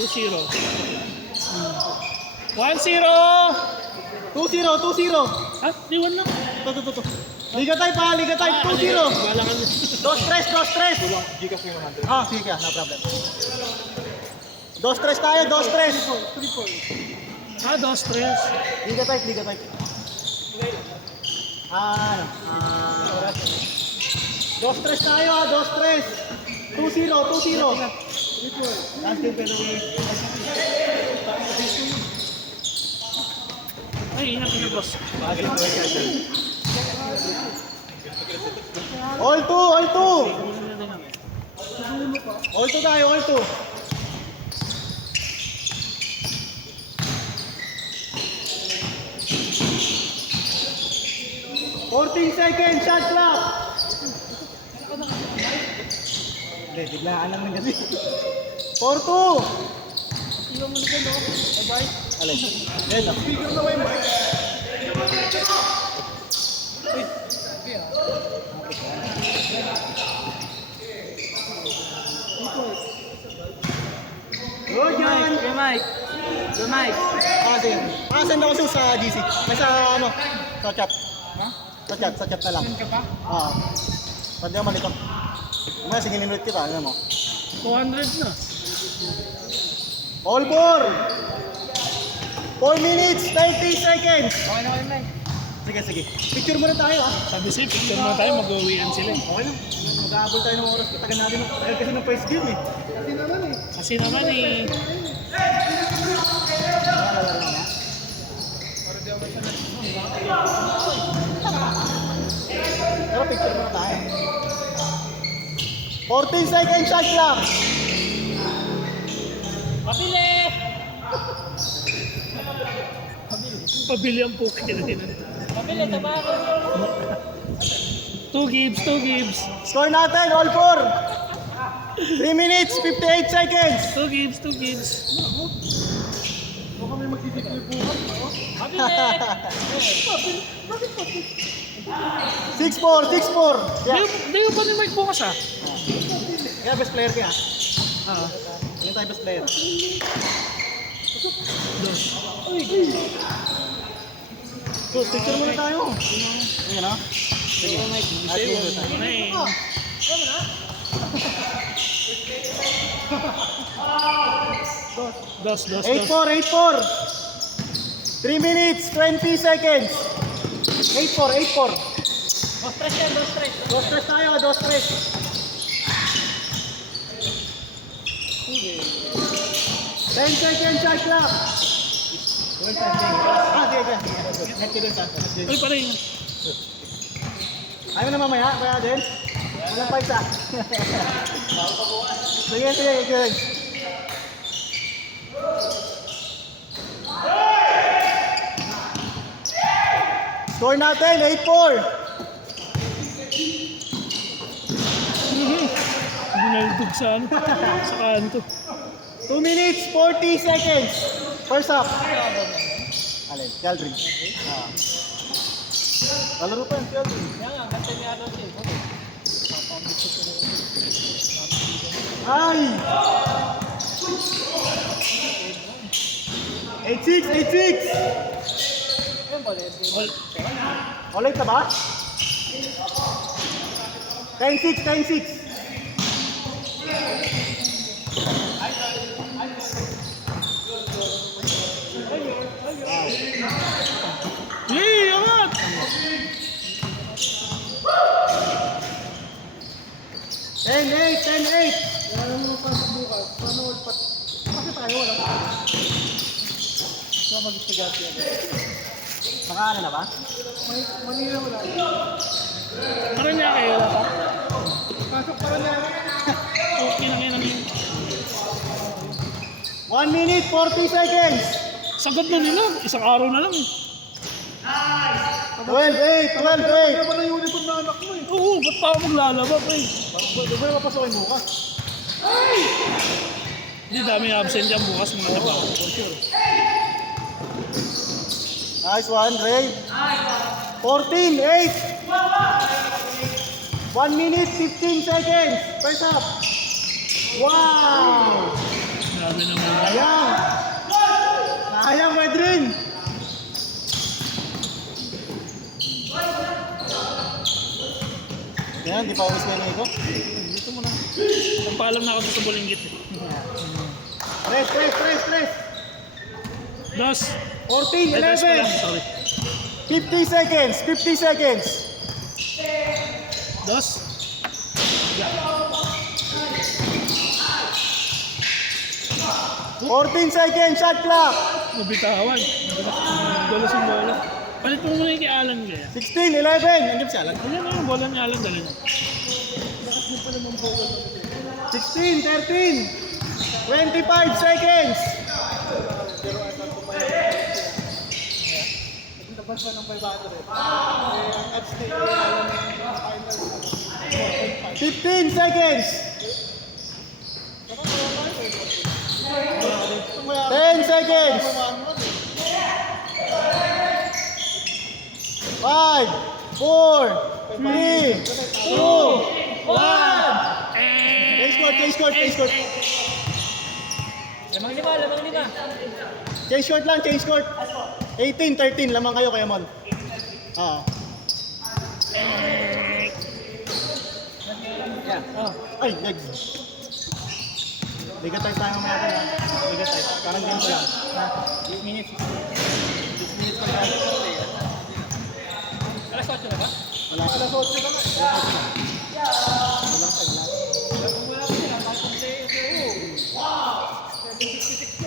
2-0. 1-0. 2-0, 2-0. Ah, di 1 lang. To. Liga type pa, Liga type, 2-0. Wala ka na. 2-3, 2-3. Gikas mo yung 100. Ah, sige ka, no problem. 2-3 tayo, 2-3. Ah, 2-3. Liga type, Liga type. Ano? 2-3 tayo, 2-3. 2-0, 2-0. Last game, pero Ay, ingat na boss. all 2, all 2. All 2 tayo, all 2. Seconds, shot clock. Hindi, biglaan lang ng gabi. 4-2. Iwan mo na ka, no? Bye-bye. Alay. Yan na. Speaker na ba yung mic? Good, yan. Good mic. Good mic. Sige. Send ako sa GC. May sa ano? Sa chat. Ha? Sa chat na lang. Send ka pa? Oo. Pwede ako malikot. Mamaya, sige minute kita. Ano mo? 200 na. All 4. 4 minutes, 30 seconds. Okay na, Mike. Sige. Picture muna tayo ah. Sabi sa'yo, picture na tayo, mag-uwian sila. Okay lang. Mag-aabol tayo ng oras. Katagan natin. Tagal kasi ng first game eh. Kasi naman eh. Pero picture muna tayo. 14 seconds shot clock. Pabili! Pabili ang puki na din. Pabili, tabako. 2 gives. Score natin, all 4. 3 minutes, 58 seconds. 2 gives. Baka may magtitipid buhat. Pabili! 6-4. Yeah. Hindi ko pa ni Mike bukas ah. Kaya best player ka. Yung tayo best player. So, picture muna tayo. Ayan ah. Sige. At game na tayo. May... Dos. 8-4. 3 minutes, 20 seconds. 8-4. 2-3 tayo, 2-3. 10 seconds shot clock. Sige. Net kill sa. Ay, pareho. Ayaw na mamaya, kaya din. Walang pa isa. Sige. Score natin, 8-4. Binaldog sa ano. Sa kanto. 2 minutes, 40 seconds. First up. Alin, Caldrin. Kalaro pa yan, Caldrin. Ay! 8-6. Ulit na ba? 10-6. Yee, angat! 10-8. Wala mo pasok bukas. Paano ulpat? Kasi tayo wala pa. Saan mag-istigati yan? Nakaano na ba? Manila wala. Parang niya kayo, wala pa? Pasok para na. Okay na yan. 1 minute, 40 seconds. Sagad na nila. Isang araw na lang eh. 12-8. Kaya ba na yung uniform na anak mo eh? Oo, ba't pa ako maglalaba pa eh? Di ba yung mapasokin mo ka? Hindi dami absent dyan bukas mga trabaho. Nice one, Ray. 14-8. 1 minute, 15 seconds. First up. Wow! Grabe naman. Sayang! Sayang, Wedrin! Yan, di pa uwis kayo na ito. Dito mo na. Pagpaalam na ako sa Bulinggit eh. Press! Dos. 14, Ay, dos pa lang. 11. Sorry. 50 seconds, 50 seconds. Dos. 14 seconds, shot clock. Mabitawan. Galas yung bola. Palit mo muna yung kay Alan kaya. 16, 11. Andiyan si Alan. Ayan na yung bola ni Alan, dali na. 16, 13. 25 seconds. Labas pa ng 500. 15 seconds. 10 seconds. 5, 4, 3, 2, 1. Change court. Lamang lima. Change court. 18, 13, lamang kayo kaya Mon. Ay, legs. Liga tayo mamaya ka na. Liga tayo. Parang game lang. 6 minutes. 6 minutes pa lang. Alas 8 na ba? Wala. Alas 8 na nga. Wala.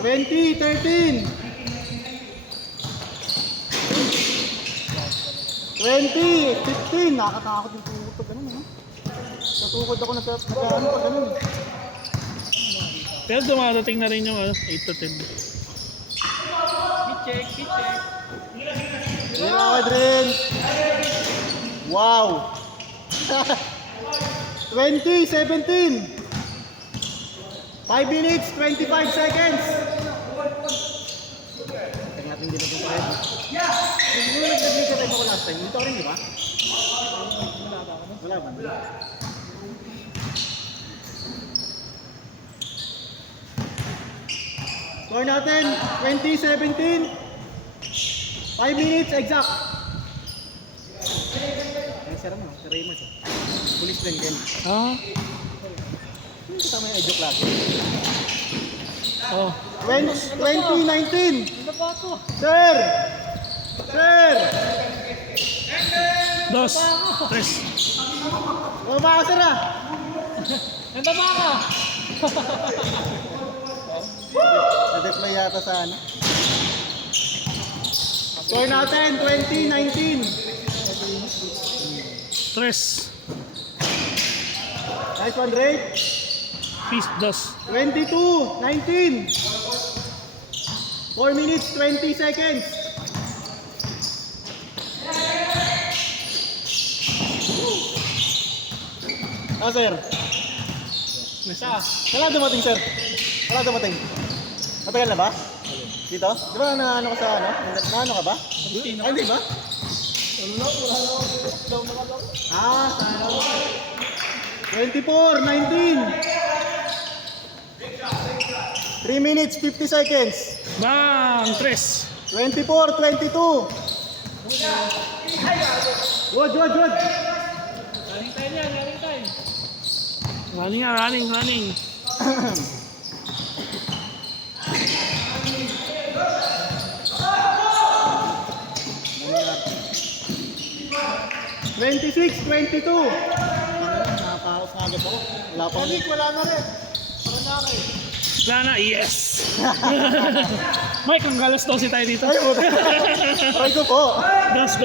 20, 13. 20, 15. Nakakatakot yung tukod pag ganun, ano? Natukod ako na ano pag ganun. Pero dumadating na rin yung 8 to 10. Check. Yeah, Adrian. Wow. 20, 17. 5 minutes, 25 seconds. Tingnan natin din ang pahit. Yung nag-debate ka tayo ko last time. Dito rin, di ba? Wala ba? Score natin, 20-17. 5 minutes exact. Ay, sarap mo. Si Raymond. Pulis din din. Ah? Hindi kasama yung edyo klase. Oh. 20-19. Ano ba ito? Sir! Dos. Tres. Bumaba ka, sir, ah. Nandama ka! Na-deploy yata sa ano. Score natin, 20-19. Tres. Nice one, Drake. Peace. Dos. 22-19. 4 minutes, 20 seconds. Sir. Wala dumating, sir. Wala dumating. Matagal na ba? Dito? Di ba naano ka sa ano? Naano ka ba? Ay, hindi ba? Sayang. 24-19. 3 minutes, 50 seconds. Bang! Tres. 24-22. Good. Running. 26-22. Nakapaos na agad ako. Wala pa. Wala na rin. Wala na. Yes! Mike, ang galas 12 tayo dito. Ay, puta. Try ko po. Dos.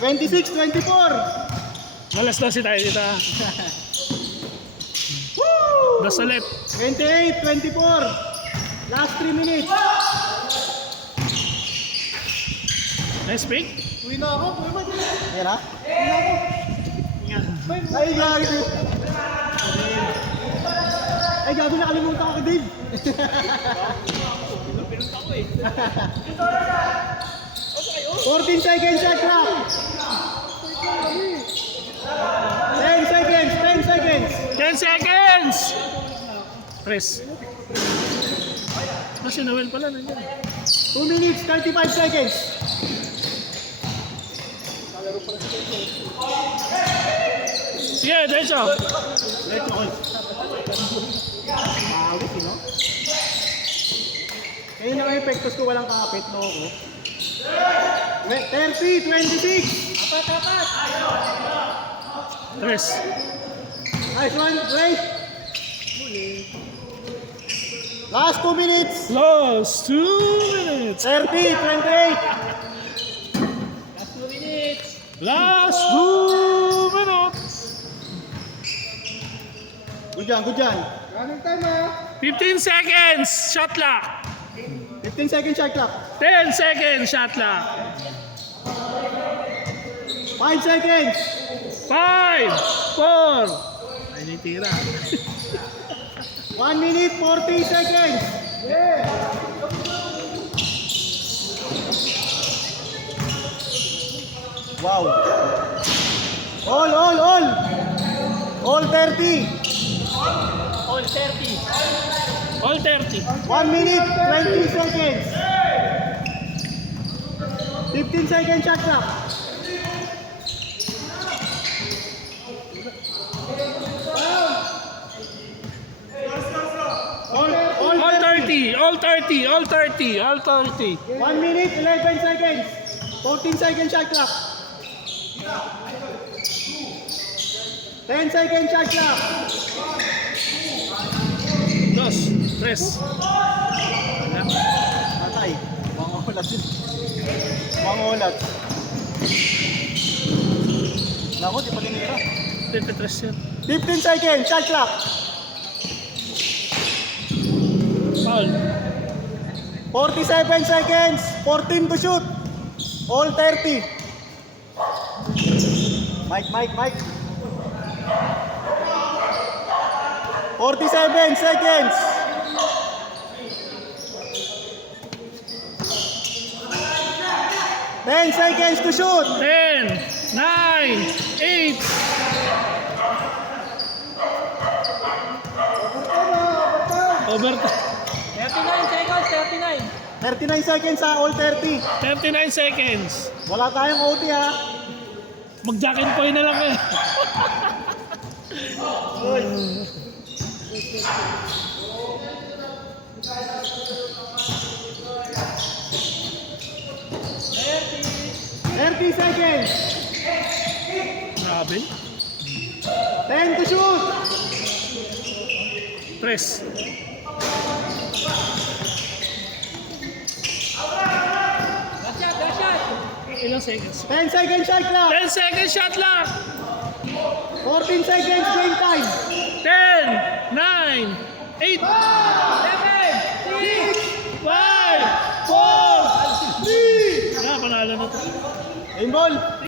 26-24. Galas 12 tayo dito. Dos ulit. 28-24. Last 3 minutes. Nice pick. Uwi na ako, Yan ha? Ay, gago. Ay, gago, nakalimutan ko kay Dave. Pinunta ko eh. 14 seconds shot clock. 10 seconds. 10 seconds! Press. Si Noel pala nandiyan. 2 minutes, 35 seconds. Sige, diretso. Let's go. Awit, no? Kaya na ang epektos ko, walang kapit, no ako. 30, 26. Press. Nice one, great. Last 2 minutes. Last 2 minutes. 30, 28. Last 2 minutes. Good yan, good yan. Anong time ah? 15 seconds. Shot lock. 15 seconds shot clock. 10 seconds. Shot lock. 5 seconds. 5, 4. Ay, nitira. 1 minute, 40 seconds. Wow. All. All 30. All 30. 1 minute, 20 seconds. 15 seconds shot clock. All 30. All 30. All 30. All 30. 1 minute, 11 seconds. 14 seconds shot clock. 10 seconds shot clock. Dos. Press. Patay. Mangulat yun. Mangulat. Naku, di pa tinira. 23 yan. 15 seconds shot clock. Foul. 47 seconds. 14 to shoot. All 30. Mike. 47 seconds. 10 seconds to shoot. 10, 9, 8. Overtime. 39 seconds sa all 30. 39 seconds. Wala tayong OT ha. Mag-jacket point na lang eh. Uy. Thirty seconds. Grabe. 10 to shoot. Press. Ilang seconds? 10 seconds shot clock. 10 seconds shot lang. 14 seconds game time. 10, 9, 8, 7, 6, 5, 4, 3. Panalo na to. Aim ball.